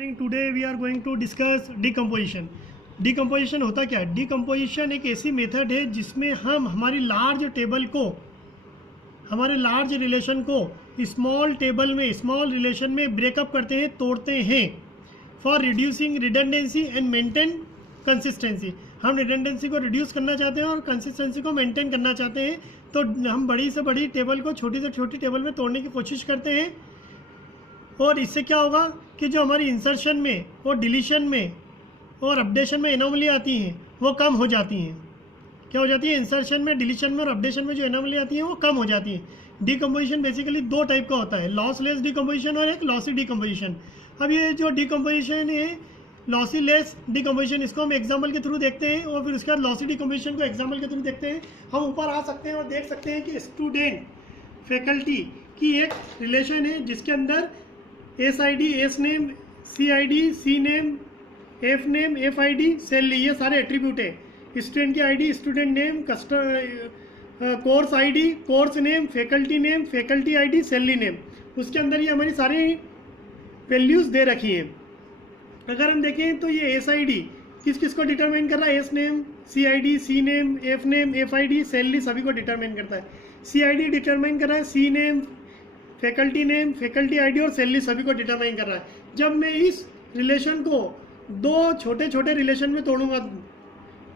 Morning today we are going to discuss decomposition. Decomposition होता क्या है? डिकम्पोजिशन एक ऐसी मेथड है जिसमें हम हमारी लार्ज टेबल को, हमारे लार्ज रिलेशन को स्मॉल टेबल में, स्मॉल रिलेशन में ब्रेकअप करते हैं, तोड़ते हैं for reducing redundancy and maintain consistency. हम रिडंडेंसी को रिड्यूस करना चाहते हैं और कंसिस्टेंसी को मेंटेन करना चाहते हैं, तो हम बड़ी से बड़ी टेबल को छोटी से छोटी टेबल में तोड़ने की कोशिश करते हैं। और इससे क्या होगा कि जो हमारी इंसर्शन में और डिलीशन में और अपडेशन में एनोमली आती हैं वो कम हो जाती हैं। क्या हो जाती है? इंसर्शन में, डिलीशन में और अपडेशन में जो एनोमली आती हैं वो कम हो जाती हैं। डिकम्पोजिशन बेसिकली दो टाइप का होता है, लॉसलेस डिकम्पोजिशन और एक लॉसी डिकम्पोजिशन। अब ये जो डिकम्पोजिशन है, लॉसी लेस डिकम्पोजिशन, इसको हम एग्जाम्पल के थ्रू देखते हैं और फिर उसके बाद लॉसी डिकम्पोजिशन को एग्जाम्पल के थ्रू देखते हैं। हम ऊपर आ सकते हैं और देख सकते हैं कि स्टूडेंट फैकल्टी की एक रिलेशन है जिसके अंदर S I D, S name, C I D, C name, F name, F I D, salary, ये सारे एट्रीब्यूट है। स्टूडेंट की I D, student name, course I D, course name, faculty I D, salary name, उसके अंदर ये हमारी सारी values दे रखी हैं। अगर हम देखें तो ये एस आई डी किस किस को डिटरमाइन कर रहा है? S name, C I D, C name, F I D, salary सभी को डिटरमाइन करता है। सी आई डी डिटरमाइन कर रहा है सी नेम, फैकल्टी आईडी और सैलरी सभी को डिटरमाइन कर रहा है। जब मैं इस रिलेशन को दो छोटे छोटे रिलेशन में तोड़ूंगा,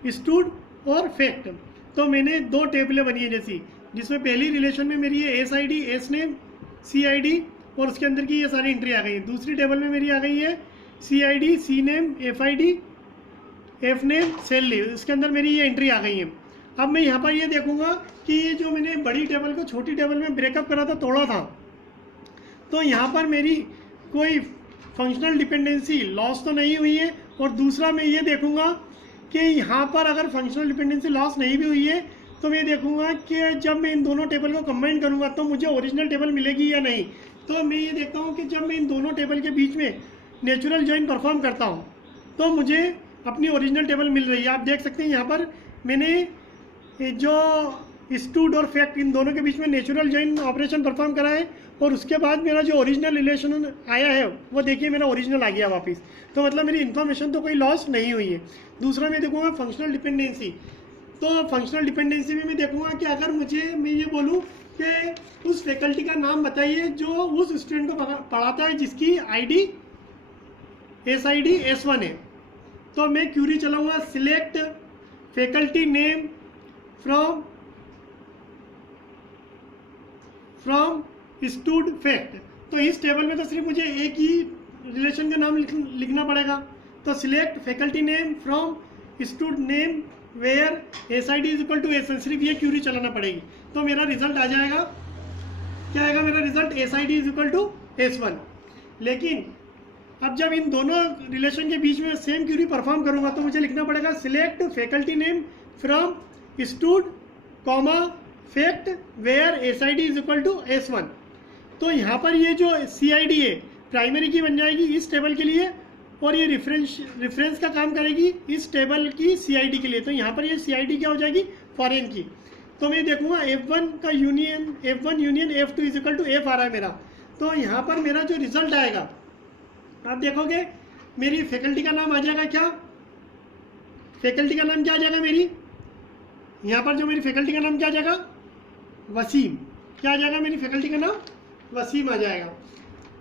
स्टूड और फैक्ट, तो मैंने दो टेबलें बनी है जैसी, जिसमें पहली रिलेशन में मेरी ये S I D, S name, C I D और उसके अंदर की ये सारी एंट्री आ गई है। दूसरी टेबल में मेरी आ गई है C I D, C name, F I D, F name, salary, उसके अंदर मेरी ये एंट्री आ गई है। अब मैं यहाँ पर ये देखूंगा कि ये जो मैंने बड़ी टेबल को छोटी टेबल में ब्रेकअप करा था, तोड़ा था, तो यहाँ पर मेरी कोई फंक्शनल डिपेंडेंसी लॉस तो नहीं हुई है। और दूसरा मैं ये देखूंगा कि यहाँ पर अगर फंक्शनल डिपेंडेंसी लॉस नहीं भी हुई है तो मैं देखूंगा कि जब मैं इन दोनों टेबल को कंबाइन करूँगा तो मुझे ओरिजिनल टेबल मिलेगी या नहीं। तो मैं ये देखता हूँ कि जब मैं इन दोनों टेबल के बीच में नेचुरल जॉइन परफॉर्म करता हूँ तो मुझे अपनी ओरिजिनल टेबल मिल रही है। आप देख सकते हैं यहाँ पर मैंने जो स्टूड और फैक्ट इन दोनों के बीच में नेचुरल जॉइन ऑपरेशन परफॉर्म करा है और उसके बाद मेरा जो ओरिजिनल रिलेशन आया है वो देखिए मेरा ओरिजिनल आ गया वापस। तो मतलब मेरी इन्फॉर्मेशन तो कोई लॉस नहीं हुई है। दूसरा मैं देखूंगा फंक्शनल डिपेंडेंसी। तो फंक्शनल डिपेंडेंसी में मैं देखूंगा कि अगर मैं ये बोलूँ कि उस फैकल्टी का नाम बताइए जो उस स्टूडेंट को पढ़ाता है जिसकी आई डी S1 है, तो मैं क्यूरी चलाऊंगा select faculty name from stood fact. तो इस टेबल में तो सिर्फ मुझे एक ही रिलेशन का नाम लिखना पड़ेगा। तो select faculty name from stud name where S I D is equal to S1, सिर्फ ये क्यूरी चलाना पड़ेगी तो मेरा रिजल्ट आ जाएगा। क्या आएगा मेरा result? S I D is equal to S1। लेकिन अब जब इन दोनों रिलेशन के बीच में सेम क्यूरी परफॉर्म करूंगा तो मुझे लिखना पड़ेगा select faculty name from stud comma fact where S I D is equal to S1। तो यहाँ पर ये जो सी आई डी है प्राइमरी की बन जाएगी इस टेबल के लिए और ये रेफरेंस का काम करेगी इस टेबल की सी आई डी के लिए। तो यहाँ पर ये सी आई डी क्या हो जाएगी? फॉरेन की। तो मैं देखूंगा F1 का union F2 is equal to F आ रहा है मेरा। तो यहाँ पर मेरा जो रिजल्ट आएगा आप देखोगे मेरी फैकल्टी का नाम आ जाएगा। क्या फैकल्टी का नाम क्या आ जाएगा? मेरी यहाँ पर जो मेरी फैकल्टी का नाम क्या आ जाएगा? वसीम। क्या आ जाएगा? मेरी फैकल्टी का नाम वसीम आ जाएगा।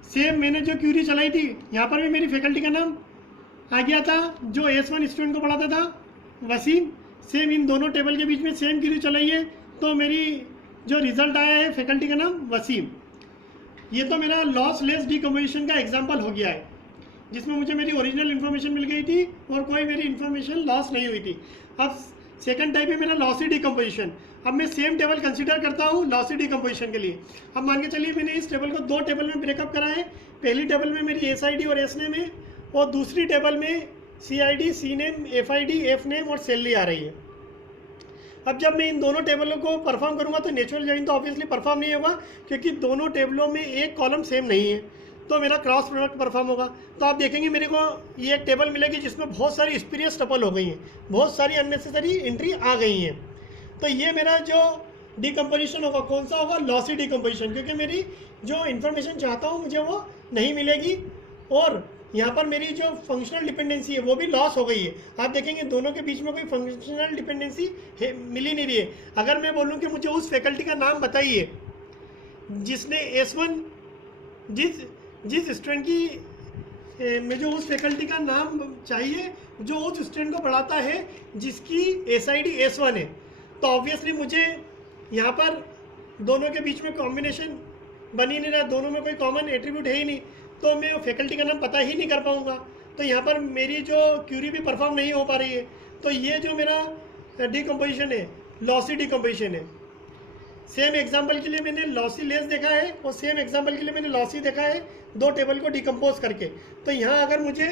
सेम मैंने जो क्यूरी चलाई थी यहाँ पर भी मेरी फैकल्टी का नाम आ गया था, जो S1 स्टूडेंट को पढ़ाता था वसीम। सेम इन दोनों टेबल के बीच में सेम क्यूरी चलाई है तो मेरी जो रिजल्ट आया है फैकल्टी का नाम वसीम। ये तो मेरा लॉस लेस डिकम्पोजिशन का एग्जाम्पल हो गया है जिसमें मुझे मेरी ओरिजिनल इन्फॉर्मेशन मिल गई थी और कोई मेरी इन्फॉर्मेशन लॉस नहीं हुई थी। अब सेकंड टाइप है मेरा लॉसी डिकम्पोजिशन। अब मैं सेम टेबल कंसीडर करता हूँ लॉसी डिकम्पोजिशन के लिए। अब मान के चलिए मैंने इस टेबल को दो टेबल में ब्रेकअप करा है। पहली टेबल में मेरी एस आई डी और एस नेम है और दूसरी टेबल में C I D, C name, F I D, F name और सैलरी आ रही है। अब जब मैं इन दोनों टेबलों को परफॉर्म करूँगा तो नेचुरल जॉइन तो ऑब्वियसली परफॉर्म नहीं होगा क्योंकि दोनों टेबलों में एक कॉलम सेम नहीं है, तो मेरा क्रॉस प्रोडक्ट परफॉर्म होगा। तो आप देखेंगे मेरे को ये एक टेबल मिलेगी जिसमें बहुत सारी स्पीरियस टपल हो गई हैं, बहुत सारी अननेसेसरी एंट्री आ गई हैं। तो ये मेरा जो डिकम्पोजिशन होगा कौन सा होगा? लॉसी डिकम्पोजिशन, क्योंकि मेरी जो इन्फॉर्मेशन चाहता हूँ मुझे वो नहीं मिलेगी और यहाँ पर मेरी जो फंक्शनल डिपेंडेंसी है वो भी लॉस हो गई है। आप देखेंगे दोनों के बीच में कोई फंक्शनल डिपेंडेंसी मिल ही नहीं रही है। अगर मैं बोलूँ कि मुझे उस फैकल्टी का नाम बताइए जिसने S1 जिस स्टूडेंट की मुझे उस फैकल्टी का नाम चाहिए जो उस स्टूडेंट को पढ़ाता है जिसकी SID S1 है, तो ऑब्वियसली मुझे यहाँ पर दोनों के बीच में कॉम्बिनेशन बन ही नहीं रहा, दोनों में कोई कॉमन एट्रीब्यूट है ही नहीं, तो मैं फैकल्टी का नाम पता ही नहीं कर पाऊँगा। तो यहाँ पर मेरी जो क्यूरी भी परफॉर्म नहीं हो पा रही है। तो ये जो मेरा डिकम्पोजिशन है, लॉसी डिकम्पोजिशन है। सेम एग्जांपल के लिए मैंने लॉसी लेस देखा है और सेम एग्जांपल के लिए मैंने लॉसी देखा है, दो टेबल को डिकम्पोज करके। तो यहाँ अगर मुझे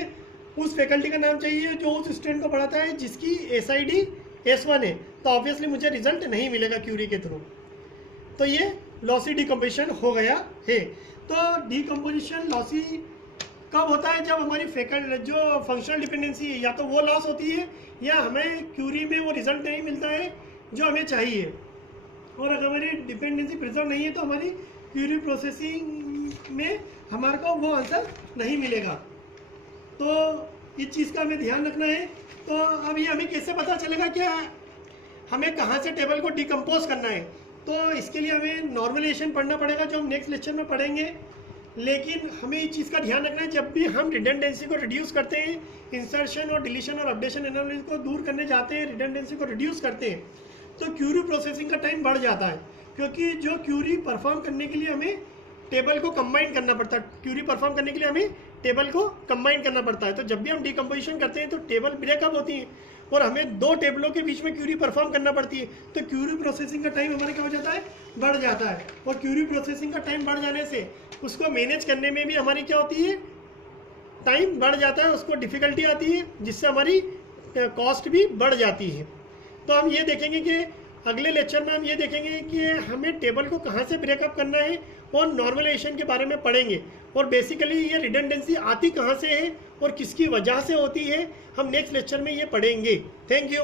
उस फैकल्टी का नाम चाहिए जो उस स्टूडेंट को पढ़ाता है जिसकी SID S1 है, तो ऑब्वियसली मुझे रिजल्ट नहीं मिलेगा क्यूरी के थ्रू। तो ये लॉसी डिकम्पोजिशन हो गया है। तो डिकम्पोजिशन लॉसी कब होता है? जब हमारी जो फंक्शनल डिपेंडेंसी है या तो वो लॉस होती है या हमें क्यूरी में वो रिजल्ट नहीं मिलता है जो हमें चाहिए। और अगर हमारी डिपेंडेंसी प्रिजर्व नहीं है तो हमारी क्यूरी प्रोसेसिंग में हमारे को वो आंसर नहीं मिलेगा। तो इस चीज़ का हमें ध्यान रखना है। तो अब ये हमें कैसे पता चलेगा कि हमें कहाँ से टेबल को डिकम्पोज करना है? तो इसके लिए हमें नॉर्मलाइजेशन पढ़ना पड़ेगा जो हम नेक्स्ट लेक्चर में पढ़ेंगे। लेकिन हमें इस चीज़ का ध्यान रखना है, जब भी हम रिडंडेंसी को रिड्यूस करते हैं, इंसर्शन और डिलीशन और अपडेशन एनालिसिस को दूर करने जाते हैं, रिडंडेंसी को रिड्यूस करते हैं, तो क्यूरी प्रोसेसिंग का टाइम बढ़ जाता है। क्योंकि जो क्यूरी परफॉर्म करने के लिए हमें टेबल को कंबाइन करना पड़ता है, क्यूरी परफॉर्म करने के लिए हमें टेबल को कंबाइन करना पड़ता है। तो जब भी हम डिकम्पोजिशन करते हैं तो टेबल ब्रेकअप होती है और हमें दो टेबलों के बीच में क्यूरी परफॉर्म करना पड़ती है। तो क्यूरी प्रोसेसिंग का टाइम हमारा क्या हो जाता है? बढ़ जाता है। और क्यूरी प्रोसेसिंग का टाइम बढ़ जाने से उसको मैनेज करने में भी हमारी क्या होती है? टाइम बढ़ जाता है, उसको डिफ़िकल्टी आती है, जिससे हमारी कॉस्ट भी बढ़ जाती है। तो हम ये देखेंगे कि अगले लेक्चर में हम ये देखेंगे कि हमें टेबल को कहाँ से ब्रेकअप करना है और नॉर्मलाइजेशन के बारे में पढ़ेंगे। और बेसिकली ये रिडंडेंसी आती कहाँ से है और किसकी वजह से होती है, हम नेक्स्ट लेक्चर में ये पढ़ेंगे। Thank you.